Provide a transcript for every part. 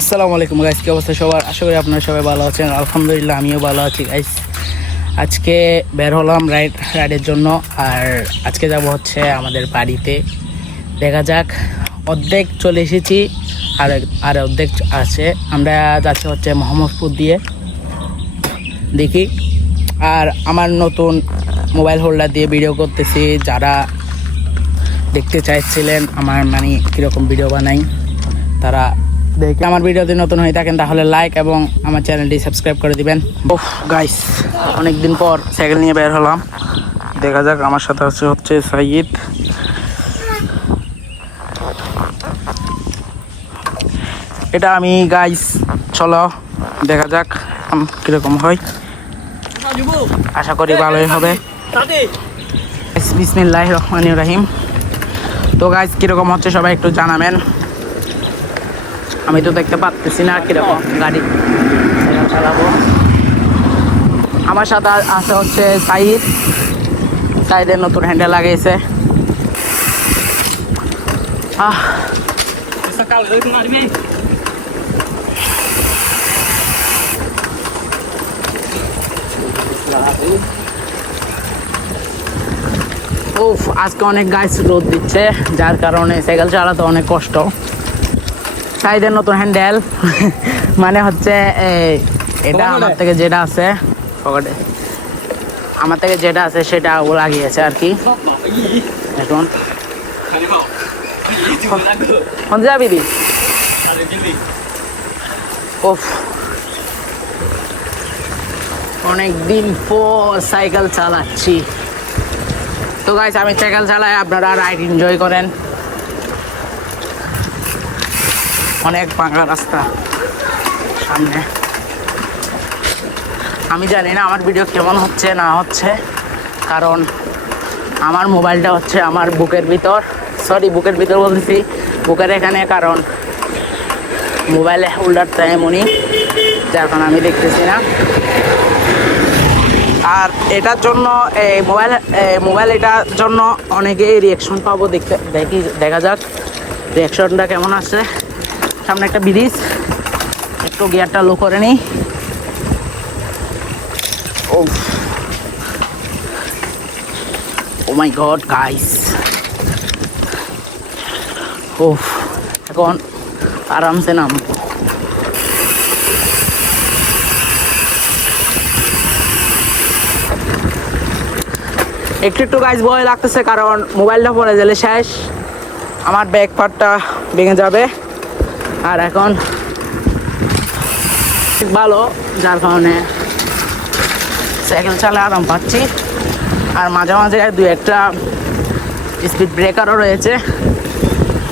আসসালামু আলাইকুম গাইস, কি অবস্থা সবার? আশা করি আপনারা সবাই ভালো আছেন। আলহামদুলিল্লাহ আমিও ভালো আছি গাইস। আজকে বের হলাম রাইডের জন্য। আর আজকে যাব হচ্ছে আমাদের বাড়িতে। দেখা যাক, অর্ধেক চলে এসেছি, আর আর অর্ধেক আছে। আমরা যাচ্ছি হচ্ছে মোহাম্মদপুর দিয়ে, দেখি। আর আমার নতুন মোবাইল হোল্ডার দিয়ে ভিডিও করতেছি। যারা দেখতে চাইছিলেন আমার মানে কীরকম ভিডিও বানাই, তারা দেখে আমার ভিডিওতে নতুন হয়ে থাকেন তাহলে লাইক এবং আমার চ্যানেলটি সাবস্ক্রাইব করে দিবেন। ওহ গাইস, অনেকদিন পর সাইকেল নিয়ে বের হলাম। দেখা যাক, আমার সাথে হচ্ছে সাইদ। এটা আমি গাইস, চলো দেখা যাক কিরকম হয়। আশা করি ভালোই হবে। বিসমিল্লাহির রহমানির রহিম। তো গাইস, কিরকম হচ্ছে সবাই একটু জানাবেন। আমি তো দেখতে পাচ্ছি না কিরকম গাড়ি চালাবো। আমার সাথে আছে হচ্ছে সাইদের নতুন হ্যান্ডেল লাগিয়েছে। উফ, আজকে অনেক গাছ রোদ দিচ্ছে, যার কারণে সাইকেল চালাতে অনেক কষ্ট। সাইদের নতুন হ্যান্ডেল মানে হচ্ছে এটা আমার থেকে যেটা আছে পকেটে, আমার থেকে যেটা আছে সেটা ও লাগিয়েছে আর কি। এখন কোন যাবি দি? উফ, অনেকদিন পর সাইকেল চালাচ্ছি। তো গাইস, আমি সাইকেল চালাই, আপনারা রাইড এনজয় করেন। অনেক পাকা রাস্তা সামনে। আমি জানি না আমার ভিডিও কেমন হচ্ছে না হচ্ছে, কারণ আমার মোবাইলটা হচ্ছে আমার বুকের ভিতর বলতেছি, বুকের এখানে, কারণ মোবাইলে হোল্ডারটা এমনই, যার কারণে আমি দেখতেছি না। আর এটার জন্য মোবাইল এটার জন্য অনেকেই রিয়াকশন পাবো, দেখা যাক রিয়াকশনটা কেমন আছে। সামনে একটা ব্রিজ, একটু গিয়ারটা লো করে নিই। ও মাই গড গাইস, ওফ, এখন আরামসে নামবো। একটু গাইস ভয় লাগতেছে, কারণ মোবাইলটা পড়ে গেলে শেষ, আমার ব্যাক পার্টটা ভেঙে যাবে। আর এখন ভালো, যার কারণে সাইকেল চালায় আরাম পাচ্ছি। আর মাঝে মাঝে দু একটা স্পিড ব্রেকারও রয়েছে,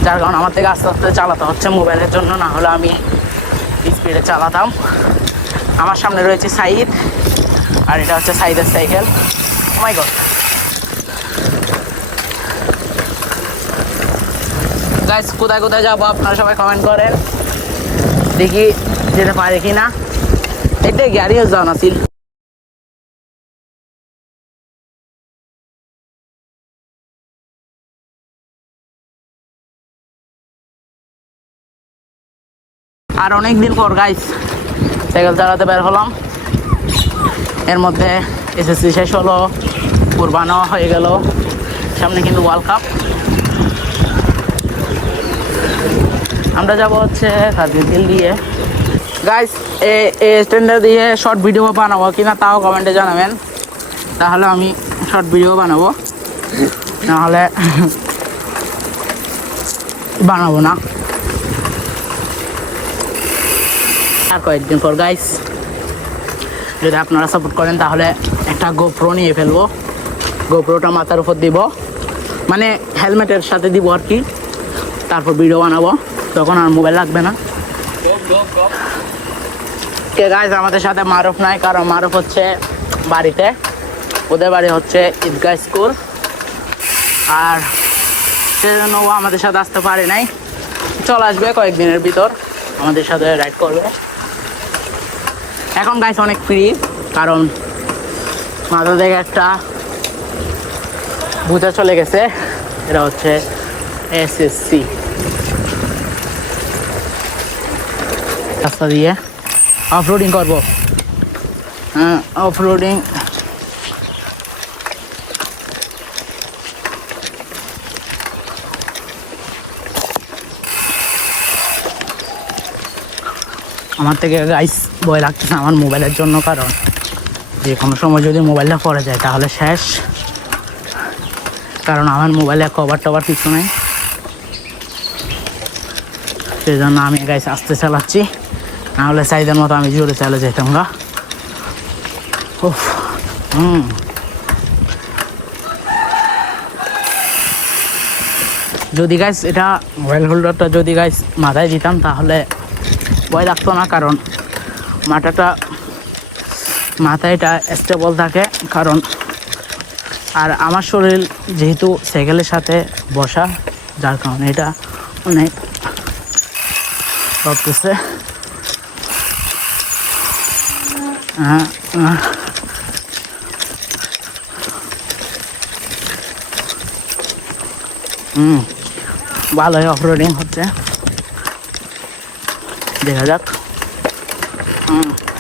যার কারণে আমার থেকে আস্তে আস্তে চালাতে হচ্ছে মোবাইলের জন্য, না হলে আমি স্পিডে চালাতাম। আমার সামনে রয়েছে সাইদ, আর এটা হচ্ছে সাইদের সাইকেল। ও মাই গড গাইস, কোথায় কোথায় যাবো আপনারা সবাই কমেন্ট করেন, দেখি যেতে পারে কি না। এটা গাড়িও যাওয়া নাছিল। আর অনেকদিন পর গাইস সাইকেল চালাতে বের হলাম। এর মধ্যে এসএসসি শেষ হলো, কুরবানও হয়ে গেল, সামনে কিন্তু ওয়ার্ল্ড কাপ। আমরা যাব হচ্ছে কাজীদিল দিয়ে। গাইস, এই স্ট্যান্ডার দিয়ে শর্ট ভিডিও বানাবো কিনা তাও কমেন্টে জানাবেন, তাহলে আমি শর্ট ভিডিও বানাবো, নাহলে বানাবো না। আর কয়েকদিন পর গাইস, যদি আপনারা সাপোর্ট করেন তাহলে একটা গোপ্রো নিয়ে ফেলবো। গোপ্রোটা মাথার উপর দিব, মানে হেলমেটের সাথে দিব আর কি। তারপর ভিডিও বানাবো, তখন আর মোবাইল লাগবে না। কে গাইস, আমাদের সাথে মারুফ নাই, কারণ মারুফ হচ্ছে বাড়িতে, ওদের বাড়ি হচ্ছে ঈদগাহ স্কুল, আর সেজন্য ও আমাদের সাথে আসতে পারে নাই। চলে আসবে কয়েকদিনের ভিতর, আমাদের সাথে রাইড করবে। এখন গাইস অনেক ফ্রি, কারণ মাথা থেকে একটা বুঝা চলে গেছে। এটা হচ্ছে এসএসসি। রাস্তা দিয়ে অফ রোডিং করবো। হ্যাঁ, অফ রোডিং। আমার থেকে গাইস ভয় লাগতেছে আমার মোবাইলের জন্য, কারণ যে কোনো সময় যদি মোবাইলটা পড়ে যায় তাহলে শেষ, কারণ আমার মোবাইলে কভার টভার কিছু নেই। সেই জন্য আমি গাইস আস্তে চালাচ্ছি, নাহলে চাইদের মতো আমি জোরে চালে যেতাম গা। যদি গাইস এটা মোবাইল হোল্ডারটা যদি গাইস মাথায় দিতাম তাহলে ভয় লাগতো না, কারণ মাথায়টা স্টেবল থাকে। কারণ আর আমার শরীর যেহেতু সাইকেলের সাথে বসা, যার কারণে এটা অনেক করতেছে। ভালোই অফরোডিং হচ্ছে, দেখা যাক।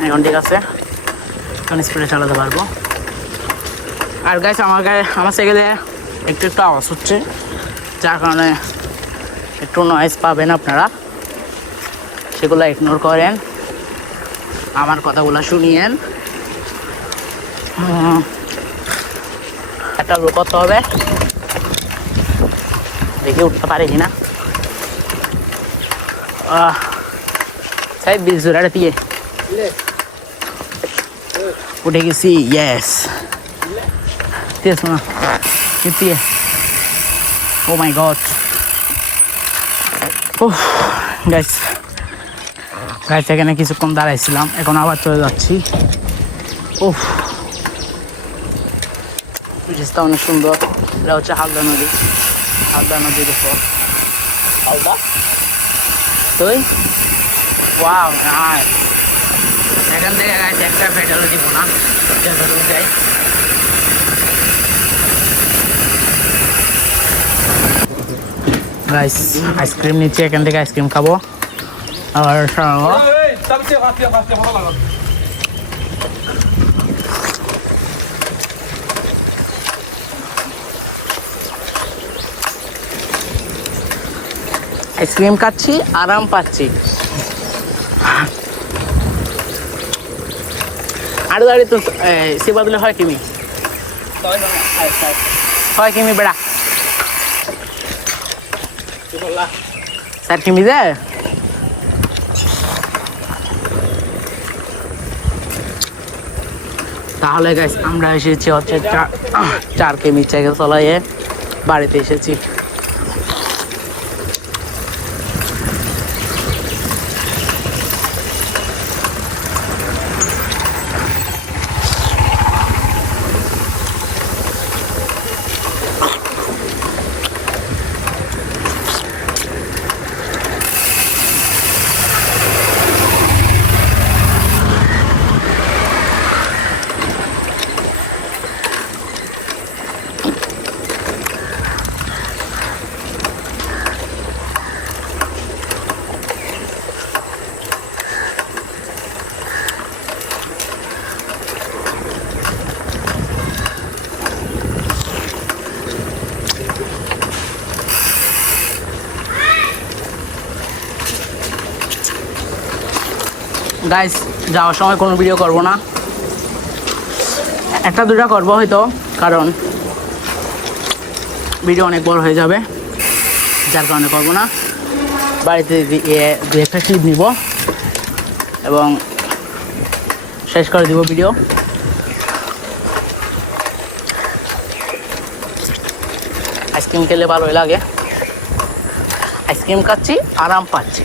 এখন ঠিক আছে, এখন স্পিডে চালাতে পারবো। আর গাইস আমার সাইকেলে একটু একটু আওয়াজ হচ্ছে, যার কারণে একটু নয়েজ পাবেন আপনারা, সেগুলো ইগনোর করেন, আমার কথাগুলো শুনিয়েন। একটা লোক করতে হবে, দেখি উঠতে পারে কিনা। সাহেব বিল জোরাটা দিয়ে উঠে গেছি। ইয়েস, শোনা দিয়ে। ও মাই গড, গাইস এখানে কিছুক্ষণ দাঁড়াইছিলাম, এখন আবার চলে যাচ্ছি। জিনিসটা অনেক সুন্দর। এটা হচ্ছে হালদা নদী। হালদা নদী দেখো, হালদা তুই ওয়াও নাইস। এখান থেকে গাইস একটা পেডালও দিব না, যাই। গাইস আইসক্রিম নিচ্ছি, এখান থেকে আইসক্রিম খাবো আর আইসক্রিম খাচ্ছি, আরাম পাচ্ছি। আর দাঁড়ি তো সে বদলে হয় কিমি, হয় কিমি বেড়া স্যার কিমি দে। তাহলে গাইস আমরা এসেছি হচ্ছে 4 কিমি সাইকেল চালাইয়ে বাড়িতে এসেছি। গাইস যাওয়ার সময় কোনো ভিডিও করব না, একটা দুটা করবো হয়তো, কারণ ভিডিও অনেক বড় হয়ে যাবে, যার কারণে করবো না। বাড়িতে দু একটা ক্লিপ নিব এবং শেষ করে দিব ভিডিও। আইসক্রিম খেলে ভালোই লাগে, আইসক্রিম খাচ্ছি, আরাম পাচ্ছি।